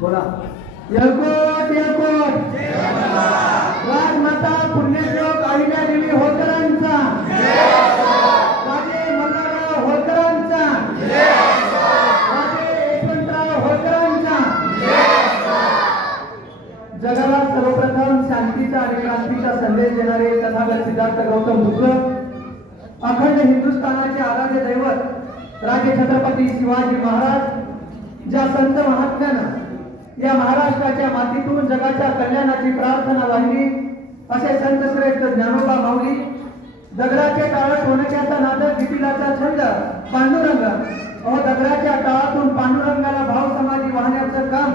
बोला. येळकोट येळकोट राजमाता पुण्यश्लोक अहिल्यादेवी होळकरांचा, राजे मल्हारराव होळकरांचा, राजे यशवंतराव होळकरांचा. जगाला सर्वप्रथम शांतीचा आणि क्रांतीचा संदेश देणारे तथागत सिद्धार्थ गौतम बुद्ध, अखंड हिंदुस्थानाचे आराध्य दैवत राजे छत्रपती शिवाजी महाराज, ज्या संत महात्म्यानं या महाराष्ट्राच्या मातीतून जगाच्या कल्याणाची प्रार्थना वाहिली असे संत श्रेष्ठ ज्ञानोबा माऊली, दगडाचे टाळत होण्याचा नाद, किटिलाचा छंद पांडुरंग. दगडाच्या टाळातून पांडुरंगाला भाव समाधी वाहण्याचं काम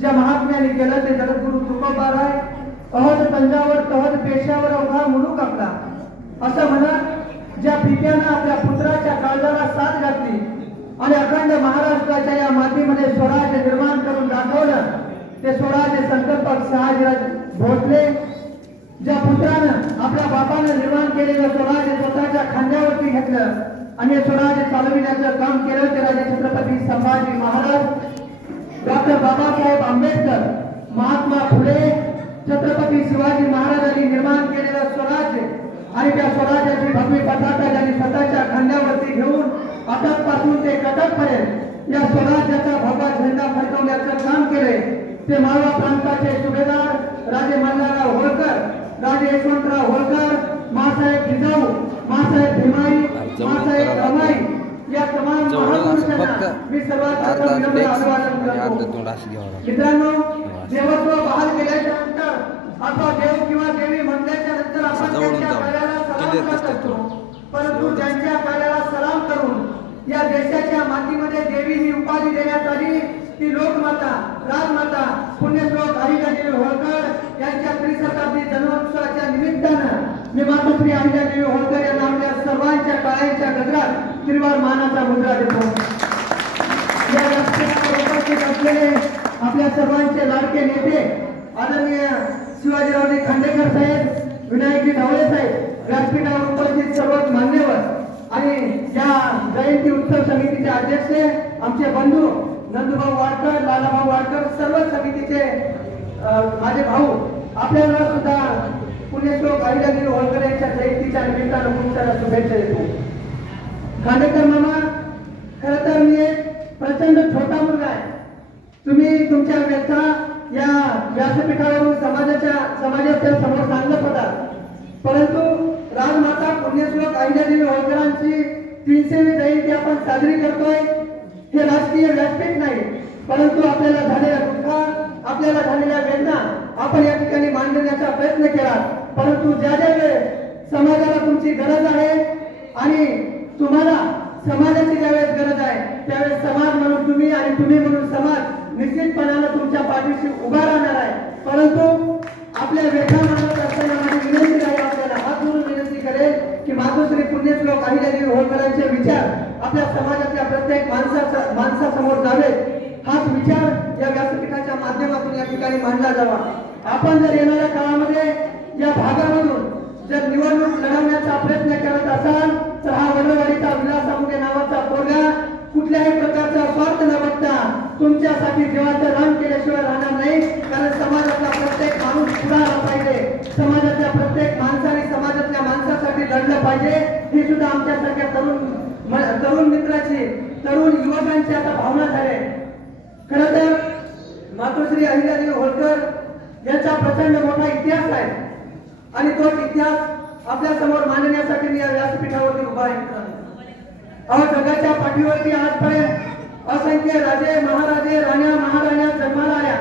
ज्या महात्म्याने केलं ते जगद्गुरु तुकोबाराय. तंजावर तहद पेशावर अवघा मुलूक आपला, असं म्हणत ज्या पित्यानं आपल्या पुत्राच्या काळजाला साथ घातली आणि अखंड महाराष्ट्राच्या या मातीमध्ये स्वराज्य निर्माण करून दाखवलं, ते स्वराज्य संकल्पक शहाजीराज भोसले. ज्या पुत्रानं आपल्या बापानं निर्माण केलेलं स्वराज्य स्वतःच्या खांद्यावरती घेतलं आणि हे स्वराज्य चालविण्याचं काम केलं ते राजे छत्रपती संभाजी महाराज, डॉक्टर बाबासाहेब आंबेडकर, महात्मा फुले, छत्रपती शिवाजी महाराजांनी निर्माण केलेलं स्वराज्य आणि त्या स्वराज्याची भव्य पताका त्यांनी स्वतःच्या खांद्यावरती घेऊन अटक पासून ते कटक पर्यंत या स्वराज्याचा भगवा झेंडा फडकवण्याचं काम केले. ते माळवा प्रांताचे सुभेदार राजे मल्हारराव होळकर, राजे यशवंतराव होळकर, मासाहेब जिजाऊ, मासाहेब भीमाई, मासाहेब रमाई या तमाम महापुरुषांना मी सर्वात प्रथम विनम्र अभिवादन करतो. मित्रांनो, देवत्व बहाल केल्याच्या नंतर अथवा देव किंवा देवी म्हणल्याच्या नंतर आपण त्यांच्या कार्याला सलाम करत असतो, परंतु त्यांच्या कार्याला सलाम करून या देशाच्या मातीमध्ये देवी ही उपाधी देण्यात आली. ती लोकमाता, राजमाता पुण्यश्लोक अहिल्यादेवी होळकर यांच्या त्रिशताब्दी जन्मोत्सवाच्या निमित्तानं मी मातोश्री अहिल्यादेवी होळकर यांना आपल्या सर्वांच्या टाळ्यांच्या गजरात त्रिवार मानाचा मुद्रा देतो. या व्यासपीठावर उपस्थित असलेले आपल्या सर्वांचे लाडके नेते आदरणीय शिवाजीरावजी खांडेकर साहेब, विनायकजी ढवळे साहेब, व्यासपीठावर उपस्थित सर्व मान्यवर आणि या जयंती उत्सव समितीचे अध्यक्ष आमचे बंधू नंदूभाऊ वाडकर, लालाभाऊ वाडकर, सर्व समितीचे माझे भाऊ, आपल्याला सुद्धा पुण्यश्लोक अहिल्यादेवी होळकर यांच्या जयंतीच्या निमित्तानं खूप साऱ्या शुभेच्छा देतो. खांडेकर मामा, खरं तर मी एक प्रचंड छोटा मुलगा आहे. तुम्ही तुमच्या व्यथा या व्यासपीठावरून समाजाच्या समोर सांगत होता, परंतु राजमाता पुण्यश्लोक अहिल्यादेवी होळकरांची 300वी जयंती आपण साजरी करतोय. हे राजकीय व्यासपीठ नाही, परंतु आपल्याला झालेल्या दुःख, आपल्याला झालेल्या वेदना आपण या ठिकाणी मांडण्याचा प्रयत्न केला. परंतु ज्या ज्या वेळेस समाजाला तुमची गरज आहे आणि तुम्हाला समाजाची ज्यावेळेस गरज आहे त्यावेळेस समाज म्हणून तुम्ही आणि तुम्ही म्हणून समाज निश्चितपणानं तुमच्या पाठीशी उभा राहणार आहे. परंतु आपल्या व्यथा मानत असताना माझी विनंती आहे, आपल्याला हात जोडून विनंती करेल की मातोश्री पुण्यश्लोक अहिल्यादेवी होळकरांचे विचार आपल्या समाजातल्या प्रत्येक माणसासमोर जावेत. हाच विचार या व्यासपीठाच्या माध्यमातून या ठिकाणी मांडला जावा. आपण जर येणाऱ्या काळामध्ये या भागामधून जर निवडणूक लढवण्याचा प्रयत्न करत असाल तर हा वडवडीचा विलास आमुटे नावाचा पोरगा कुठल्याही प्रकारचा स्वार्थ न बघता तुमच्यासाठी जीवाचं रान केल्याशिवाय राहणार नाही. कारण समाजातला प्रत्येक माणूस पुढे आला पाहिजे, समाजातल्या प्रत्येक माणसाने समाजातल्या माणसासाठी लढलं पाहिजे. ही सुद्धा आमच्यासारख्या तरुण मित्राची, तरुण युवकांची आता भावना झाली. खरं तर मातोश्री अहिल्यादेवी होळकर यांचा प्रचंड मोठा इतिहास आहे आणि तो इतिहास आपल्या समोर मांडण्यासाठी मी या व्यासपीठावरती उभा आहे. जगाच्या पाठीवरती आजपर्यंत असंख्य राजे महाराजे राण्या महाराण्या जन्माला आल्या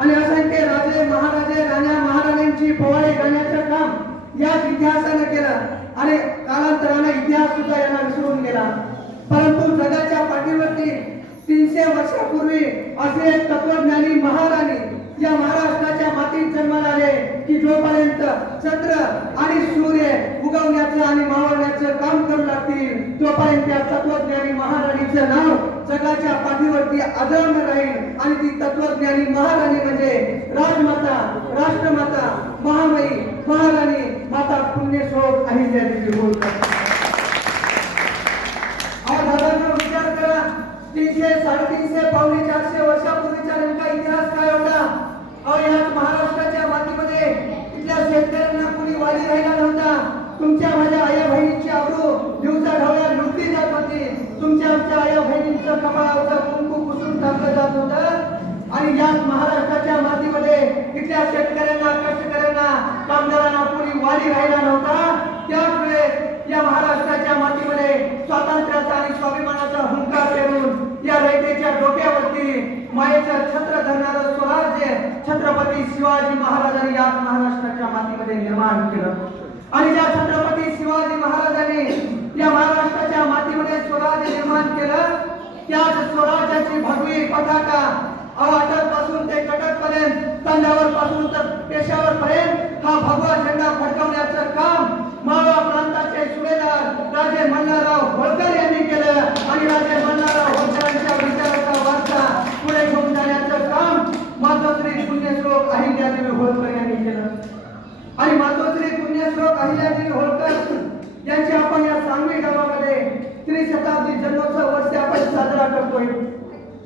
आणि असंख्य राजे महाराजे राण्या महाराण्यांची पोवाडे गाण्याचं काम या इतिहासाने केलं आणि कालांतराने इतिहास सुद्धा यांना विसरून गेला. परंतु जगाच्या पाठीवरती 300 वर्षापूर्वी असे एक तत्वज्ञानी महाराणी या महाराष्ट्राच्या मातीत जन्माला आले की जोपर्यंत चंद्र आणि सूर्य उगवण्याचं आणि मावळण्याचं काम करू लागतील तोपर्यंत त्या तत्वज्ञानी महाराणीचं नाव जगाच्या पाठीवरती अजरामर राहील. आणि ती तत्वज्ञानी महाराणी म्हणजे राजमाता, राष्ट्रमाता, महामाई, महाराणी माता पुण्यश्लोक अहिल्यादेवी होळकर. विचार करा, 300, 350, 450 वर्षापूर्वीचा नेमका त्या शेतकऱ्यांना, कष्टकऱ्यांना, कामगारांना कोणी वाली राहिला नव्हता, त्याच वेळेस या महाराष्ट्राच्या मातीमध्ये स्वातंत्र्याचा आणि स्वाभिमानाचा हुंकार पेरून या रयतेच्या डोक्यावरती मायेचं छत्र धरणारं स्वराज्य छत्रपती शिवाजी महाराजांनी या महाराष्ट्राच्या मातीमध्ये निर्माण केलं. आणि ज्या छत्रपती शिवाजी महाराजांनी या महाराष्ट्राच्या मातीमध्ये स्वराज्य निर्माण केलं, त्याच स्वराज्याची भगवी पताका अवाटक पासून ते कटक पर्यंत, तंजावर पासून तर पेशावर पर्यंत हा भगवा झेंडा फडकवण्याचं काम माळवा प्रांताचे सुभेदार राजे मल्हारराव होळकर यांनी केलं. आणि राजे मल्हारराव होळकरांच्या विचाराचा वारसा पुढे घेऊन जाण्याचं काम मातोश्री पुण्यश्लोक अहिल्यादेवी होळकर यांनी केलं. आणि मातोश्री पुण्यश्लोक अहिल्यादेवी होळकर यांची आपण या सांगवी गावामध्ये त्रिशताब्दी जन्मोत्सव वर्ष आपण साजरा करतोय.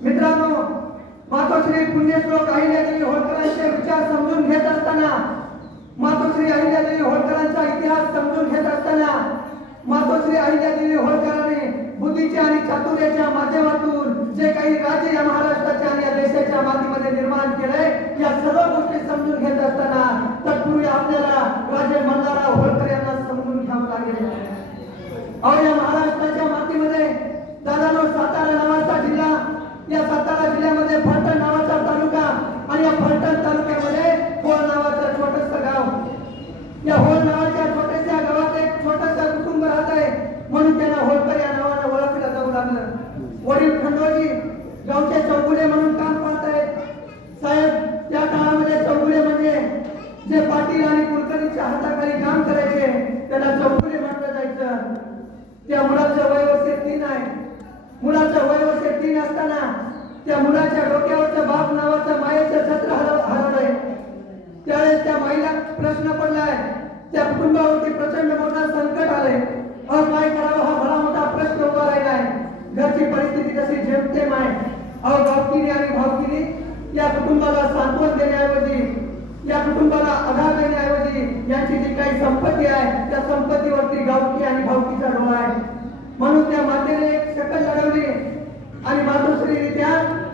मित्रांनो, मातोश्री पुण्यश्लोक अहिल्यादेवी होळकरांचे विचार समजून घेत असताना, मातोश्री अहिल्यादेवी होळकरांचा इतिहास समजून घेत असताना, मातोश्री अहिल्यादेवी होळकरांनी बुद्धीच्या आणि चातुर्याच्या माध्यमातून जे काही राज्य या महाराष्ट्राच्या आणि या देशाच्या मातीमध्ये निर्माण केलंय, या सर्व गोष्टी समजून घेत असताना तत्पूर्वी आपल्याला राजे मल्हारराव होळकर यांना समजून घ्यावं लागेल. या महाराष्ट्राच्या मातीमध्ये दादानो सातारा नावाचा जिल्हा, या सातारा जिल्ह्यामध्ये फलटण नावाचा तालुका आणि या फलटण तालुक्यामध्ये होळ नावाचं छोटंसं गाव. या होळ नावाच्या छोट्याशा गावात एक छोटंसं कुटुंब राहत आहे, म्हणून त्यांना होळकर या नावाने ओळखलं जाऊ लागलं. वडील खंडोजी गावचे चौगुले म्हणून काम पाहत आहेत. साहेब, त्या काळामध्ये चौगुले म्हणजे जे पाटील आणि कुलकर्णीच्या हाताखाली काम करायचे त्याला चौगुले म्हटलं जायचं. त्या मुलाचं वय वर्ष 3 आहे. मुलाचं वय वर्ष 3 असताना त्या मुलाच्या डोक्यावरचं बाप नावाचं मायेचं छत्र हरवलंय. त्यावेळेस त्या माईला प्रश्न पडलाय, त्या कुटुंबावरती प्रचंड मोठा संकट आलंय. काय करावं हा भला मोठा प्रश्न उभा राहिलाय. घरची परिस्थिती तशी जेमतेम आहे. गावकीने आणि भावकीने या कुटुंबाला सांत्वन देण्याऐवजी, या कुटुंबाला आधार देण्याऐवजी यांची जी काही संपत्ती आहे त्या संपत्तीवरती गावकी आणि भावकीचा डोळा आहे. म्हणून त्या मातेने एक शकल लढवली आणि मातोश्रीरित्या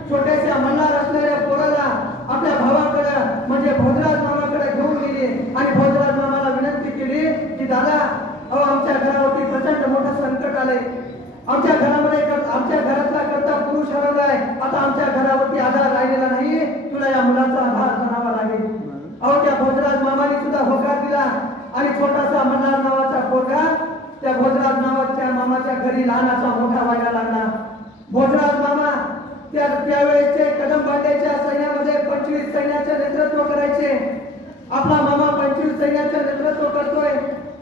छोट्याशा मल्हार असणाऱ्या पोराला आपल्या भावाकडे म्हणजे भोजराज मामाकडे घेऊन गेली आणि भोजराज मामाला विनंती केली की दादा, आमच्या घरावरती प्रचंड मोठं संकट आलंय. आमच्या घरामध्ये आमच्या घरातला करता पुरुष हरवलाय. आता आमच्या घरावरती आधार राहिलेला नाही, तुला या मुलाचा आधार करावा लागेल. त्या भोजराज मामाने सुद्धा होकार दिला आणि छोटासा मल्हार नावाचा पोरगा त्या भोजराज नावाच्या मामाच्या घरी लहानाचा मोठा व्हायला लागला. भोजराज मामा त्यावेळेसचे कदम बांड्याच्या सैन्यामध्ये 25 सैन्याचे नेतृत्व करायचे. आपला मामा 25 सैन्याचे नेतृत्व करतोय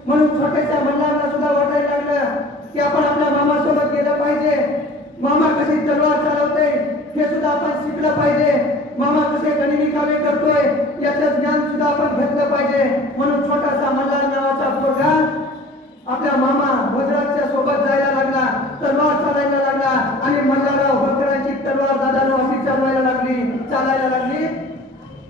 म्हणून छोट्याशा मल्हारला सुद्धा वाटायला लागलं की आपण आपल्या मामासोबत गेलं पाहिजे. मामा कशी तलवार चालवते हे सुद्धा आपण शिकलं पाहिजे. मामा कसे गणिमिकावे करतोय याचं ज्ञान सुद्धा आपण घेतलं पाहिजे. म्हणून छोटासा मल्हार नावाचा पोरगा आपल्या मामा भोजराजच्या सोबत जायला लागला, तलवार चालायला लागला आणि मल्हारराव होळकरांची तलवार दादानो अशी चालायला लागली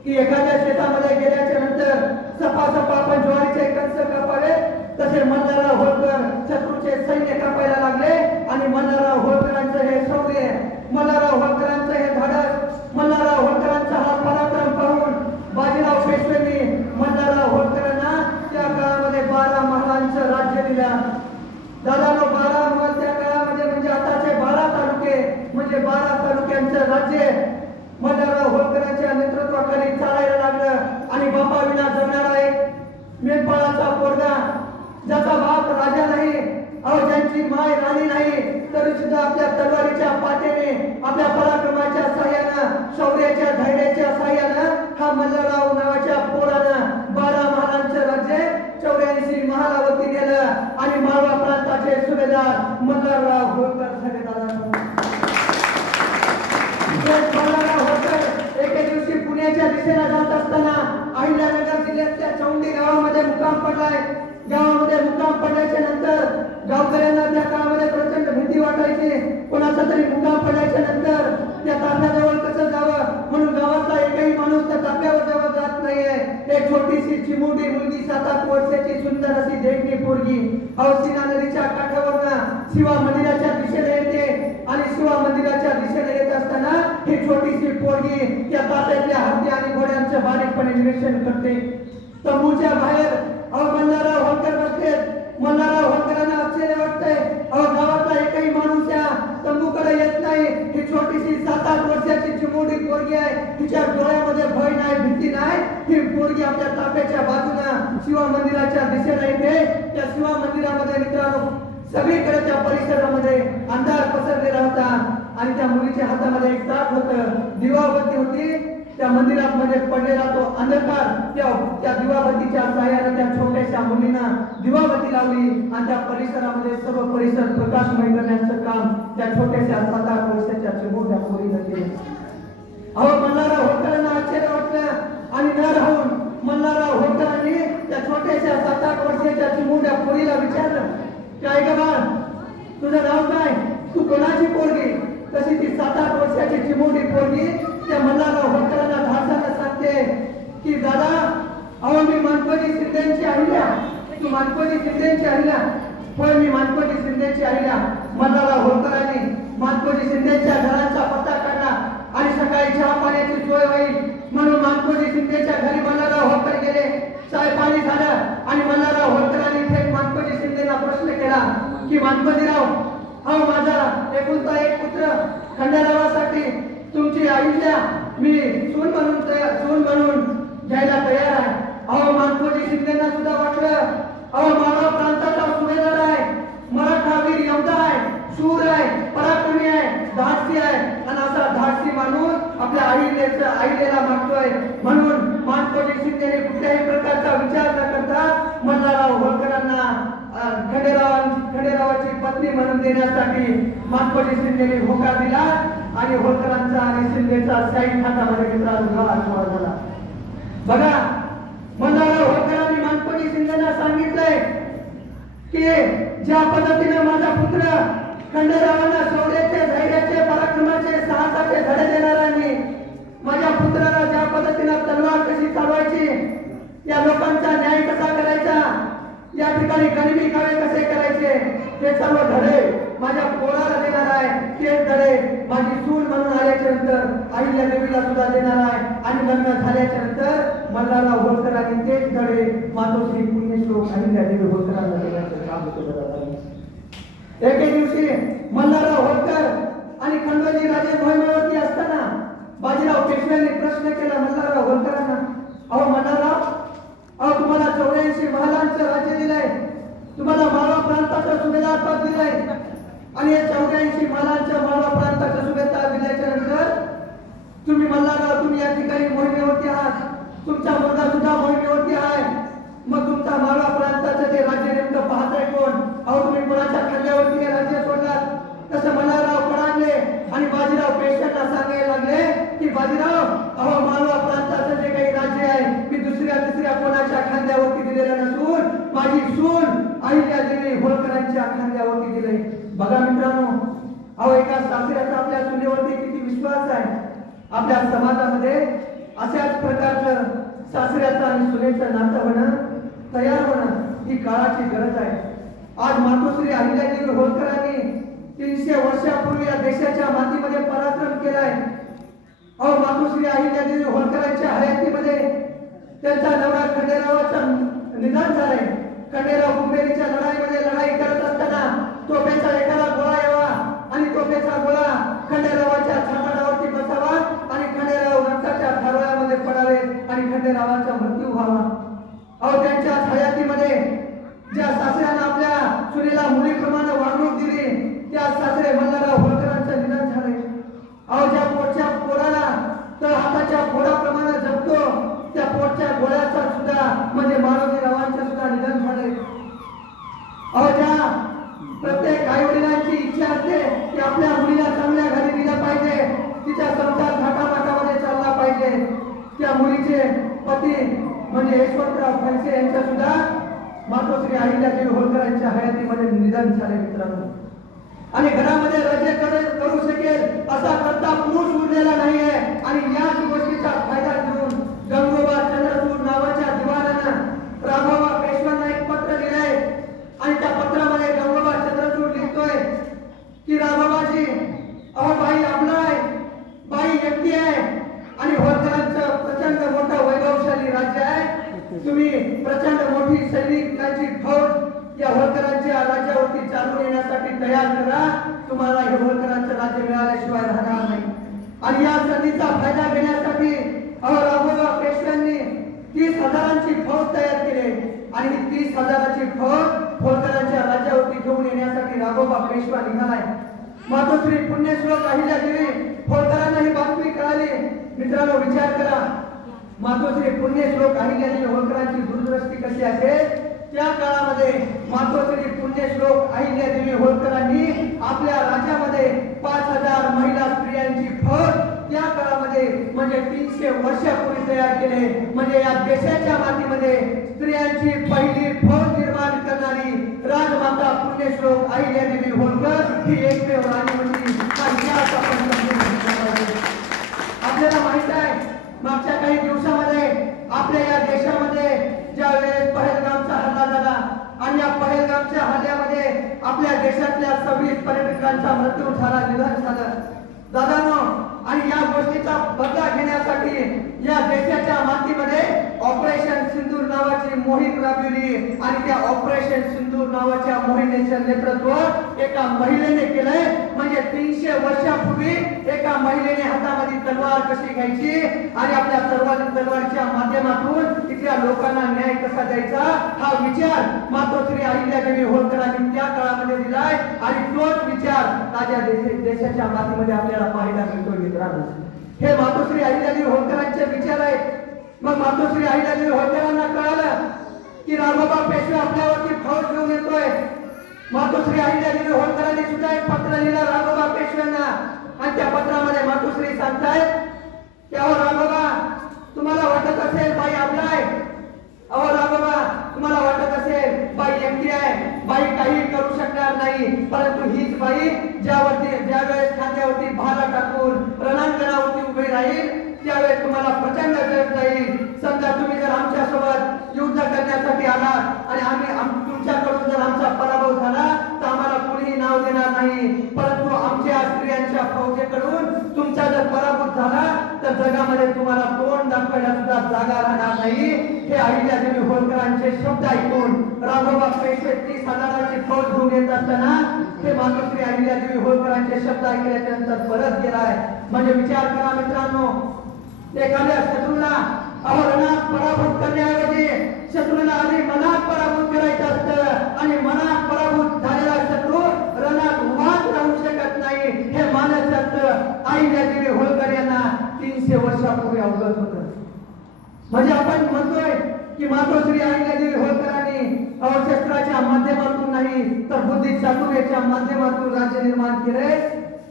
की एखाद्या शेतामध्ये गेल्याच्या नंतर सपासपा आपण ज्वारीचे कंस कापावे तसे मल्हारराव होळकर शत्रूचे सैन्य कापायला लागले. आणि मल्हारराव होळकरांचं हे शौर्य, मल्हारराव होळकरांचं हे धाडस, मल्हारराव होळकरांचा हा पराक्रम पाहून बाजीराव पेशव्यांनी मल्हारराव होळकरांना त्या काळामध्ये 12 महालांचं राज्य दिलं. दादानो 12 महल त्या काळामध्ये म्हणजे आताचे 12 तालुके म्हणजे 12 तालुक्यांचं राज्य मल्हारराव होळकरांच्या नेतृत्वाखाली चालायला लागलं. आणि बापा विना जगणारा एक मेंढपाळाचा पोरगा, ज्याचा बाप राजा नाही, ज्यांची माय राणी नाही, तरी सुद्धा आपल्या तलवारीच्या पाठीने, आपल्या पराक्रमाच्या साह्यानं, शौर्याच्या धैर्याच्या साह्यानं हा मल्हारराव नावाच्या पोरानं 12 महालांचं राज्य 84 महालावरती गेलं आणि माळवा प्रांताचे सुभेदार मल्हारराव होळकर झाले. मल्हारराव होळकर एके दिवशी पुण्याच्या दिशेला जात असताना अहिल्यानगर जिल्ह्यातल्या चौंडी गावामध्ये मुक्काम पडलाय. गावामध्ये मुक्काम पडल्याच्या नंतर गावकऱ्यांना त्या काळामध्ये प्रचंड भीती वाटायची. कोणाचा तरी मुक्काम पडल्याच्या नंतर त्या ताफ्याजवळ कसं जावं म्हणून गावातला एकही माणूस त्या ताफ्यावर जवळ जात नाहीये. एक छोटीशी चिमुरडी मुलगी 7-8 वर्षाची सुंदर अशी देखणी पोरगी सीना नदीच्या काठावरनं शिवा मंदिराच्या दिशेने येते आणि शिवा मंदिराच्या दिशेने येत असताना ही छोटीशी पोरगी त्या ताफ्यातल्या हत्ती आणि घोड्यांचं तंबूचं बारीकपणे निरीक्षण करते. तंबूच्या बाहेर मल्हारराव होळकर बसले. मल्हारराव होळकरांना आश्चर्य वाटतंय. गावातला एकही माणूस या तंबूकडे येत नाही. ही छोटीशी 7-8 वर्षाची चिमुरडी पोरगी आहे. तिच्या डोळ्यामध्ये भय नाही, भीती नाही. ही पोरगी आपल्या ताफ्याच्या बाजूनं शिवा मंदिराच्या दिशेला येते. त्या शिवा मंदिरामध्ये मित्रांनो सगळीकडे त्या परिसरामध्ये अंधार पसरलेला होता आणि त्या मुलीच्या हातामध्ये एक ताट होतं, दिवाबत्ती होती. त्या मंदिरामध्ये पडलेला तो अंधकार त्या दिवाबत्तीच्या साह्याने त्या छोट्याशा मुलीनं दिवाबत्ती लावली आणि त्या परिसरामध्ये सर्व परिसर प्रकाशमय करण्याचं काम त्या छोट्याशा 7-8 वर्षाच्या चिमुरड्या पोरीनं केलं. मल्हारराव होळकरांना आश्चर्य वाटलं आणि न राहून मल्हारराव होळकरांनी त्या छोट्याशा 7-8 वर्षाच्या चिमुरड्या पोरीला विचारलं, काय ग बाळ, तुझं नाव काय, तू कोणाची पोरगी? तशी ती 7-8 वर्षाची चिमुरडी पोरगी त्या मल्हारराव होळकरांना धाडसानं सांगते की दादा, मी मानपती शिंदेची अहिल्या. तू मानपती शिंदेची अहिल्या? होय, मी मानपती शिंदेची अहिल्या. मल्हारराव होळकरांनी मानपती शिंदेच्या घराचा पत्ता काढला आणि सकाळी चहा पाण्याची सोय होईल म्हणून मानपती शिंदेच्या घरी मल्हारराव होळकर गेले. चाय पाणी झालं आणि मल्हारराव होळकरांनी थेट मानपती शिंदेला प्रश्न केला की मानपतीराव, माझा एकुलता एक पुत्र खंडेरावासाठी तुमची आयुष्या मी सून म्हणून घ्यायला तयार आहे. मानपती शिंदेना सुद्धा वाटलं, माळवा प्रांताचा सुभेदार आहे, मराठा वीर योद्धा आहे, शूर आहे, पराक्रमी आहे, धाडसी आहे आणि असा धाडसी माणूस आपल्या आईलेला मागतोय. म्हणून मानपती शिंदेने कुठल्याही प्रकारचा विचार न करता मल्हारराव होळकरांना खंडेरावाची पत्नी म्हणून देण्यासाठी मानपती शिंदेने होकार दिला आणि होळकरांचा आणि शिंदेचा शाही खात्यामध्ये मित्रांनो झाला. बघा, मल्हारराव होळकरांनी मानपती शिंदेना सांगितलंय की ज्या पद्धतीने माझा पुत्र खंडेरावांना शौर्याचे, धैर्याचे, पराक्रमाचे, साहसाचे धडे देणारा मी, माझ्या पुत्राला ज्या पद्धतीने तलवार कशी चालवायची, या लोकांचा न्याय कसा करायचा, या ठिकाणी गनिमी कामे कसे करायचे, हे सर्व धडे माझ्या पोराला देणार आहे. ते धडे माझी सून म्हणून आल्याच्या नंतर आईल्या देवीला सुद्धा देणार आहे आणि लग्न झाल्याच्या नंतर मल्हारराव होळकरांनी तेच धडे मातोश्री पुण्यश्लोक आईल्या देवी होळकरांना देण्याचं काम केलं. एके दिवशी मल्हारराव होळकर आणि खंडोजी राजे मोहिमेवरती असताना बाजीराव पेशव्यांनी प्रश्न केला मल्हारराव होळकरांना, मल्हारराव, तुम्हाला 84 महालांचं राज्य दिलंय, तुम्हाला माळवा प्रांताचा सुभेदार पद दिलंय आणि या 84 महालांच्या माळवा प्रांताचा सुभेदार दिल्याच्या नंतर तुम्ही मल्हारराव, तुम्ही या ठिकाणी मोहिमेवरती आहात, तुमचा मुलगा सुद्धा मोहिमेवरती आहे, मग तुमचा माळवा प्रांताचं ते राज्य नेमकं पाहताय कोण? तुम्ही कोणाच्या खांद्यावरती हे राज्य सोडलात? तसं मल्हारराव कळाले आणि बाजीराव पेशव्यांना सांगायला लागले की बाजीराव, माळवा प्रांताचं जे काही राज्य आहे मी दुसऱ्या कोणाच्या खांद्यावरती दिलेलं नसून माझी सून आईल्या देवी होळकरांच्या खांद्यावरती दिले. बघा मित्रांनो, एका सासऱ्याचा आपल्या सुनेवरती किती विश्वास आहे. आपल्या समाजामध्ये अशाच प्रकारचं सासऱ्याचं आणि सुनेचं नातं होणं, तयार होणं ही काळाची गरज आहे. आज मातोश्री अहिल्यादेवी होळकरांनी 300 वर्षापूर्वी या देशाच्या मातीमध्ये पराक्रम केलाय. मातोश्री अहिल्यादेवी होळकरांच्या हयातीमध्ये त्यांचा नवरा खंडेरावाचं निधन झालंय. खंडेराव कुंभेरीच्या लढाईमध्ये लढाई करत असताना तोफेचा एखादा गोळा यावा आणि तोफेचा गोळा खंडेरावाच्या छाताडावरती बसावा आणि खंडेराव रक्ताच्या थारोळ्यामध्ये पडावे आणि खंडेरावाचा मृत्यू व्हावा. त्यांच्या हयातीमध्ये ज्या सासऱ्यानं आपल्या सुनेला मुलीप्रमाणे वागणूक दिली त्या सासरे मल्हारराव होळकरांचं निधन झाले. ज्या पोटच्या पोराला तर हाताच्या फोडाप्रमाणे जपतो त्या पोटच्या गोळ्याचा सुद्धा म्हणजे मानवजीरावांचं सुद्धा निधन झाले. ज्या प्रत्येक आई वडिलांची इच्छा असते की आपल्या मुलीला चांगल्या घरी दिलं पाहिजे, तिचा संसार थाटामाटामध्ये चालला पाहिजे, त्या मुलीचे पती म्हणजे यशवंतराव खडसे यांचं सुद्धा मातोश्री अहिल्यादेवी होळकरांच्या हयातीमध्ये निधन झाले मित्रांनो. आणि घरामध्ये राज्य करू शकेल असा करता पुरुष उरलेला नाहीये. आणि याच गोष्टीचा फायदा घेऊन गंगोबा चंद्रचूड नावाच्या दिवाणानं राघोबा पेशव्यांना एक पत्र लिहिलंय आणि त्या पत्रामध्ये गंगोबा चंद्रचूड लिहितोय की राघोबाजी, बाई आपला आहे, बाई व्यक्ती आहे आणि होळकरांचं प्रचंड मोठं वय तुम्ही प्रचंड मोठी सैनिकांची फौज या होळकरांच्या राज्यावरती चालून येण्यासाठी तयार करा. तुम्हाला हे होळकरांचं राज्य मिळाल्याशिवाय राहणार नाही. आणि या संधीचा फायदा घेण्यासाठी राघोबा पेशव्यांनी 30,000ची फौज तयार केली आणि 30,000ची फौज होळकरांच्या राज्यावरती घेऊन येण्यासाठी राघोबा पेशवा निघालाय. मातोश्री पुण्यश्लोक अहिल्यादेवी होळकरांना ही बातमी कळाली. मित्रांनो, विचार करा, मातोश्री पुण्यश्लोक अहिल्यादेवी होळकरांची दूरदृष्टी कशी असेल. त्या काळामध्ये मातोश्री पुण्यश्लोक अहिल्यादेवी होळकरांनी आपल्या राज्यामध्ये 5,000 महिला स्त्रियांची फौज त्या काळामध्ये म्हणजे 300 वर्षापूर्वी तयार केले. म्हणजे या देशाच्या मातीमध्ये स्त्रियांची पहिली फौज निर्माण करणारी राजमाता पुण्यश्लोक अहिल्यादेवी होळकर ही एकमेव राणी होती. आपल्याला माहित आहे, मागच्या काही दिवसामध्ये आपल्या या देशामध्ये ज्या वेळेस पहलगामचा हल्ला झाला आणि या पहलगामच्या हल्ल्यामध्ये आपल्या देशातल्या 26 पर्यटकांचा मृत्यू झाला, निधन झालं. दादानो, आणि या गोष्टीचा बदला घेण्यासाठी या देशाच्या मातीमध्ये ऑपरेशन सिंदूर नावाची मोहीम राबविली आणि त्या ऑपरेशन सिंदूर नावाच्या मोहिमेचं नेतृत्व एका महिलेने केलंय. म्हणजे 300 वर्षापूर्वी एका महिलेने हातामध्ये तलवार कशी घ्यायची आणि आपल्या तलवारीच्या माध्यमातून इथल्या लोकांना न्याय कसा द्यायचा हा विचार मातोश्री अहिल्यादेवी होळकरांनी त्या काळामध्ये दिलाय. आणि तोच विचार माझ्या देशाच्या मातीमध्ये आपल्याला पाहायला मिळतो. मित्रांनो, हे मातोश्री अहिल्यादेवी होळकरांचे विचार आहेत. मग मातोश्री अहिल्यादेवी होळकरांना कळालं की राघोबा पेशवे आपल्यावरती फौज घेऊन येतोय. मातोश्री अहिल्यादेवी होळकरांनी सुद्धा एक पत्र लिहिलं राघोबा पेशव्यांना आणि त्या पत्रामध्ये मातोश्री सांगतायत की अहो राघोबा, तुम्हाला वाटत असेल बाई आपला आहे, अहो राघोबा तुम्हाला वाटत असेल बाई एकटी आहे, बाई काही करू शकणार नाही, परंतु हीच बाई ज्यावेळेस खांद्यावरती भाला टाकून रणांगणावरती उभी राहील त्यावेळेस तुम्हाला प्रचंड वेळ जाईल. समजा तुम्ही जर आमच्या सोबत युद्ध करण्यासाठी आलात आणि आम्ही तुमच्याकडून जर आमचा पराभव झाला तर आम्हाला कोणीही नाव देणार नाही, परंतु आमच्या स्त्रियांच्या फौजेकडून तुमचा जर पराभव झाला तर जगामध्ये तुम्हाला तोंड दाखवायला सुद्धा जागा राहणार नाही. हे अहिल्यादेवी होळकरांचे शब्द ऐकून राघोबा पेशवे 30,000ची फौज घेऊन येत असताना ते मातोश्री अहिल्यादेवी होळकरांचे शब्द ऐकल्याच्या नंतर परत गेलाय. म्हणजे विचार करा मित्रांनो, एखाद्या शत्रूला रणात पराभूत करण्याऐवजी शत्रूला आधी मनात पराभूत करायचं असतं आणि मनात पराभूत झालेला शत्रू रणात उभाच राहू शकत नाही हे मानत असतं. अहिल्यादेवी होळकर यांना 300 वर्षापूर्वी अवगत होतं. म्हणजे आपण म्हणतोय की मातोश्री अहिल्यादेवी होळकरांनी शस्त्राच्या माध्यमातून नाही तर बुद्धी चातुर्याच्या माध्यमातून राज्य निर्माण केले.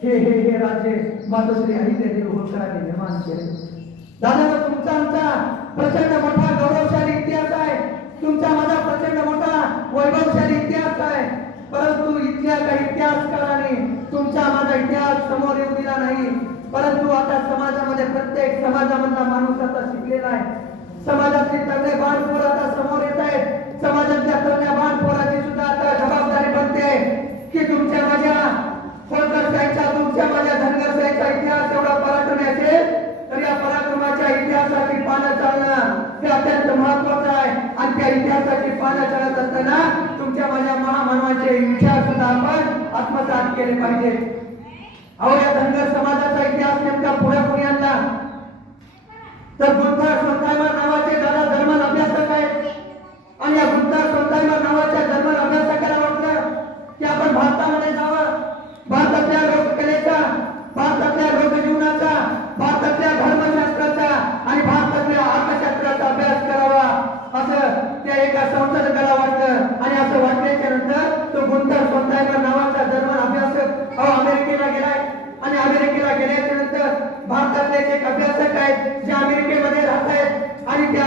हे राज्य मातोश्री अहिल्यादेवी होळकरांनी निर्माण केले. दादा, तुमचा आमचा प्रचंड मोठा गौरवशाली इतिहास आहे. तुमचा माझा प्रचंड मोठा वैभवशाली इतिहास आहे. परंतु इथल्या काही इतिहासकारांनी तुमचा माझा इतिहास समोर येऊ दिला नाही. परंतु आता समाजामध्ये प्रत्येक समाजामधला माणूस आता शिकलेला आहे. समाजातली तगडे बाणपोर आता समोर येत आहेत. समाजातल्या तरुण्या बाणपोराची सुद्धा आता जबाबदारी बनते की तुमच्या माझ्या होळकरशाहीचा, तुमच्या माझ्या धनगरशाहीचा इतिहास एवढा पराक्रमी असेल तर या पराक्रमाच्या इतिहासाची पानं चालणं हे अत्यंत महत्वाचं आहे. आणि त्या इतिहासाची पानं चालत असताना तुमच्या माझ्या महामानवाचे विचार सुद्धा आपण आत्मसात केले पाहिजे. अहो, या धनगर समाजाचा इतिहास नेमका पुढे आणला तर गुंथा सोनतायमर नावाचे दादा जर्मन अभ्यासक आहेत आणि या गुंथा सोनतायमर नावाच्या जर्मन अभ्यासकाला वाटलं की आपण भारतामध्ये जावं, भारतातल्या लोककलेचा, भारतातल्या लोकजीवनाचा, भारतातल्या धर्मशास्त्राचा आणि भारतातल्या अर्थशास्त्राचा अभ्यास करावा असं त्या एका संशोधकाला वाटलं. आणि असं वाटल्याच्या नंतर तो गुंथा सोनतायमर नावाचा जर्मन अभ्यासक अमेरिकेला गेलाय आणि अमेरिकेला गेल्याच्या नंतर भारतातले एक अभ्यासक आहेत जे अमेरिकेमध्ये राहत आहेत आणि त्या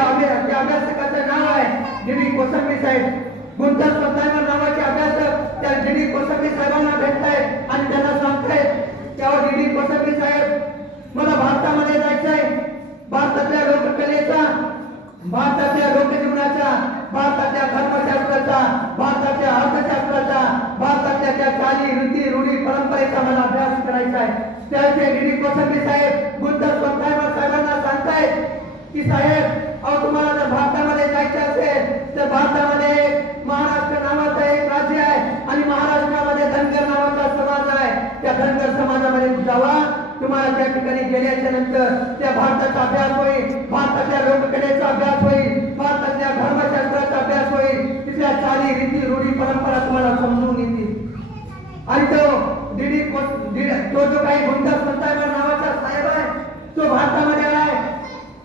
अभ्यासकाचं नाव आहे डी कोसंबी साहेब. गुंथा सोनतायमर नावाचे अभ्यासक त्या डी कोसंबी साहेबांना भेटतायत आणि त्यांना सांगतायत त्यावर डी कोसंबी साहेब, मला भारतामध्ये जायचंय. भारतातल्या लोककलेचा, भारतातल्या लोकजीवनाचा, भारतातल्या धर्मशास्त्राचा, भारतातल्या अर्थशास्त्राचा, भारतातल्या त्या चाली रीती रूढी परंपरेचा मला अभ्यास करायचा आहे. त्याचे डी कोसंबी साहेब गुंथा सोनतायमर साहेबांना सांगतायत की साहेब, तुम्हाला जर भारतामध्ये जायचं गेल्याच्या नंतर त्या भारताचा अभ्यास होईल, भारताच्या लोककलेचा अभ्यास होईल, भारताच्या धर्मशास्त्राचा अभ्यास होईल, तिथल्या चाली रीती रूढी परंपरा तुम्हाला समजून येतील. आणि तो जो काही गुंडा संतायवर नावाचा साहेब आहे तो भारतामध्ये आलाय,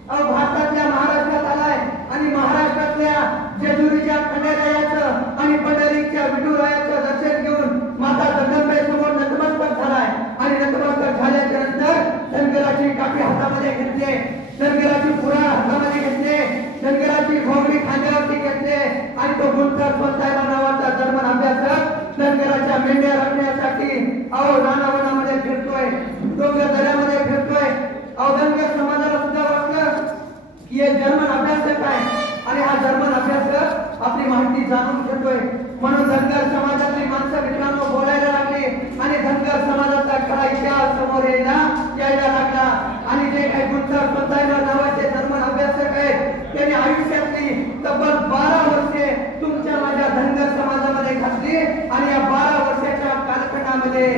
भारतातल्या महाराष्ट्रात आलाय आणि महाराष्ट्रातल्या जेजुरीच्या खंडेरायाचं आणि पंढरीच्या विठुरायाचं दर्शन घेऊन माता जगदंबेसमोर नतमस्तक झालाय. आणि नतमस्तक झाल्याच्या नंतर धनगराची काठी हातामध्ये घेतले, धनगराची पुरा हातामध्ये घेतले, धनगराची घोंगडी खांद्यावरती घेतले आणि तो गुंडा संतायवर नावाचा जर्मन अभ्यासक धनगराच्या मेंढ्या राखण्यासाठी रानावनामध्ये फिरतोय, डोंगर दऱ्यामध्ये फिरतोय. धनगर समाजाला सुद्धा वाटलं की हे जर्मन अभ्यासक आहे आणि हा जर्मन अभ्यासक आपली माहिती जाणून घेतोय. म्हणून धनगर समाजातली माणसं मित्रांनो बोलायला लागली आणि धनगर समाजाचा खरा इतिहास समोर यायला लागला. आणि जे काही गुंडा संतायवर नावाचे जर्मन अभ्यासक आहेत त्यांनी आयुष्यातली तब्बल 12 वर्षे तुमच्या माझ्या धनगर समाजामध्ये घातली आणि या 12 वर्षाच्या कालखंडामध्ये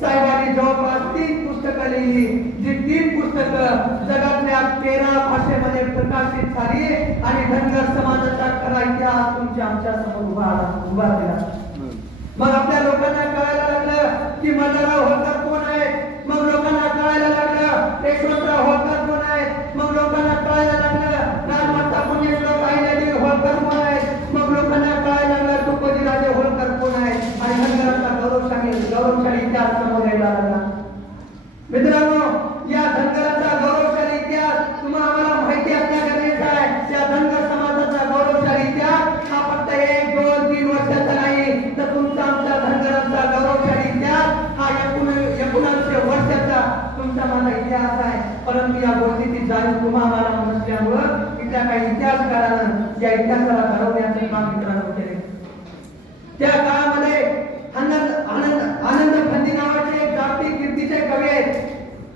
साहेबांनी जवळपास 3 पुस्तकं लिहिली, जी 3 पुस्तकं जगातल्या 13 भाषेमध्ये प्रकाशित झाली आणि धनगर समाजाचा खरा इतिहास तुमच्या आमच्या समोर उभा राहिला. मग आपल्या लोकांना कळायला लागलं की मल्हारराव होळकर कोण आहेत, मग लोकांना कळायला लागलं यशवंतराव होळकर कोण आहेत, मग लोकांना कळायला लागलं राजमाता पुण्यश्लोक अहिल्यादेवी होळकर कोण आहेत, मग लोकांना कळायला लागलं तुकोजीराजे होळकर कोण आहेत आणि धनगराचा गौरवशाली इतिहास समोर यायला लागला. मित्रांनो, या धनगराचा गौरवशाली इतिहास तुम्हाला आम्हाला माहिती असण्या गरजेचं आहे. या धनगर समाजाचा गौरवशाली इतिहास हा फक्त 1, 2, 3 वर्षाचा नाही, तर तुमचा आमचा धनगरांचा गौरवशाली इतिहास हा 1900 वर्षाचा तुमचा माझा इतिहास आहे. परंतु या गोष्टीची जाणीव तुम्हाला नसल्यामुळं इथल्या काही इतिहासकारांना या इतिहासाला घडवण्याचं काम मित्रांनो केले. त्या काळामध्ये आनंद फंदी नावाचे जागतिक कीर्तीचे कवी आहेत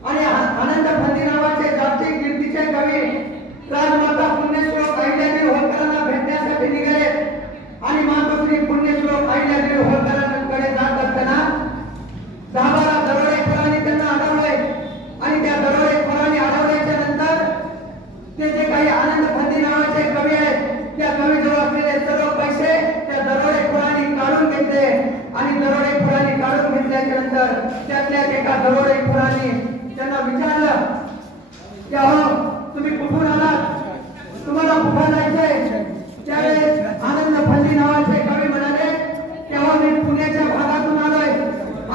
आणि आनंद फंदी नावाचे जागतिक कीर्तीचे कवी राजमाता पुण्यश्लोक अहिल्यादेवी होळकरांना भेटण्यासाठी निघाले आणि मातोश्री पुण्यश्लोक अहिल्यादेवी होळकरांकडे जात असताना 10-12 दरोडेखोरांनी त्यांना अडवले आणि त्या दरोडेखोरांनी अडवल्याच्या नंतर ते जे काही आनंद फंदी नावाचे कवी आहेत त्या कवीजवळ असलेले सर्व पैसे त्या दरोडेखोरांनी काढून घेतले आणि दरोडेखोरांनी काढून घेतल्याच्या नंतर त्यातल्या एका दरोडेखोरांनी त्यांना विचारलं की अहो तुम्ही कुठून आलात, तुम्हाला कुठं जायचंय. त्यावेळेस आनंद फंदी नावाचे कवी म्हणाले तेव्हा मी पुण्याच्या भागातून आलोय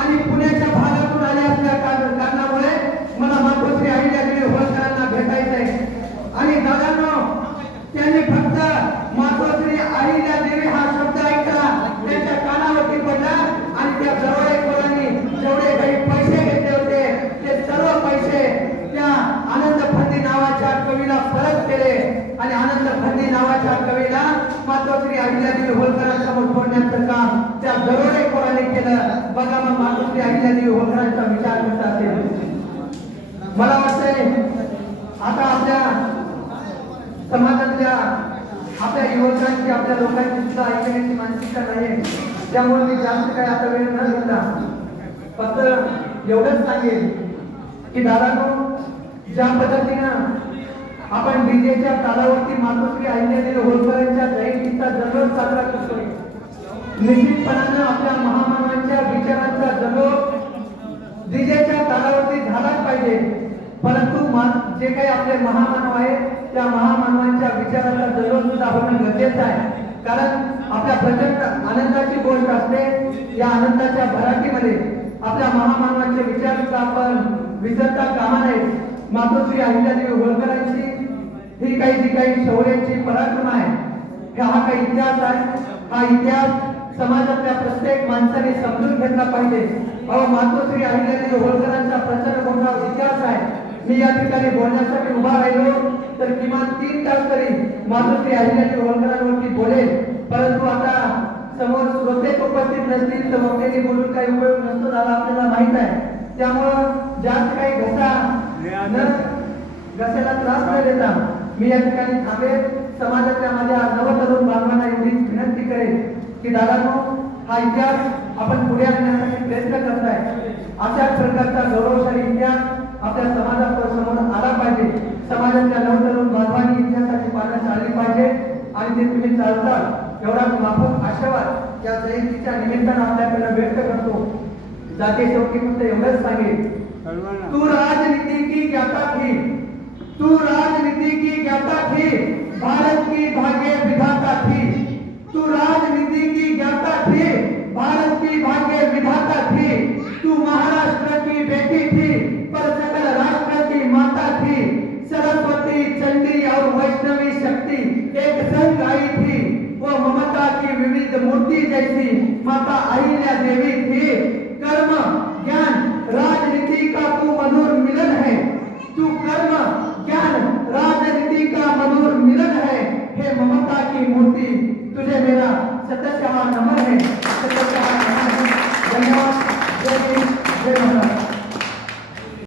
आणि पुण्याच्या भागातून आले असल्या कारणामुळे मला मातोश्री अहिल्यादेवी होळकरांना भेटायचंय. आणि दादांनो, त्यांनी फक्त मातोश्री अहिल्यादेवी हा शब्द ऐकला, त्यांच्या कानावरती पडला आणि त्या दरोडेखोरांनी जेवढे काही पैसे घेतले होते ते सर्व पैसे त्या आनंद फंदी नावाच्या कवीला परत केले आणि आनंद फंदी नावाच्या कवीला मातोश्री अहिल्यादेवी होळकरांसमोर सोडण्याचं काम त्या दरोडेखोरांनी केलं. बघा मग मातोश्री अहिल्यादेवी होळकरांचा विचार कसा असेल. मला वाटतंय आता आपल्या समाजातल्या आपल्या युवकांची आपल्या लोकांची सुद्धा ऐकण्याची मानसिकता नाही, त्यामुळे मी जास्त काही आता वेळ न घेता फक्त एवढंच सांगेल की दादांनो, ज्या पद्धतीनं आपण डीजेच्या तालावरती मातोश्री अहिल्यादेवी होळकरांच्या जयंतीचा जल्लोष साजरा करतोय, निश्चितपणानं आपल्या महामानवांच्या विचारांचा जल्लोष डीजेच्या तालावरती झालाच पाहिजे. परंतु जे काही आपले महामानव आहेत त्या महामानवांच्या विचारांचा जल्लोष सुद्धा होणं गरजेचं आहे. कारण आपल्या प्रचंड आनंदाची गोष्ट असते, या आनंदाच्या भराटीमध्ये आपल्या महामानवांचे विचार सुद्धा आपण विसरता कामा नये. मातोश्री अहिल्यादेवी होळकरांची ही काही जी काही शौर्याची पराक्रम आहे, हा काही इतिहास आहे. हा इतिहास समाजातल्या प्रत्येक माणसाने समजून घेतला पाहिजे. मातोश्री अहिल्यादेवी होळकरांचा प्रचंड मोठा इतिहास आहे. मी या ठिकाणी बोलण्यासाठी उभा राहिलो तर किमान 3 तास तरी मातोश्री अहिल्यादेवी होळकरांवरती बोलेल. परंतु आता समोर श्रोते उपस्थित नसतील तर मग त्यांनी बोलून काही उपयोग नसतो झाला आपल्याला माहित आहे. त्यामुळं जास्त काही घशाला त्रास न देता मी या ठिकाणी थांबेल. समाजातल्या माझ्या नवतरुण बांधवांना एवढी विनंती करेन की दादांनो, हा इतिहास आपण पुढे आणण्यासाठी प्रयत्न करताय. अशाच प्रकारचा गौरवशाली इतिहास आपल्या समाजासमोर आला पाहिजे. समाजाच्या नवतरुण बांधवांनी इतिहासाची पानं चालली पाहिजे आणि ते तुम्ही चालताल एवढा माफक आशावाद या जयंतीच्या निमित्तानं आपल्याकडे व्यक्त करतो. जाते शेवटी फक्त एवढंच सांगेल, तू राजनीति की ज्ञाता थी, तू राजनीति की ज्ञाता थी, भारत की भाग्य विधाता थी. तू राजनीति की ज्ञाता थी, भारत की भाग्य विधाता थी. तू महाराष्ट्र की बेटी थी, पर सकल राष्ट्र की माता थी. सरस्वती, चंडी और वैष्णवी शक्ति एक संग आई थी. वो ममता की विविध मूर्ति जैसी माता अहिल्या देवी थी.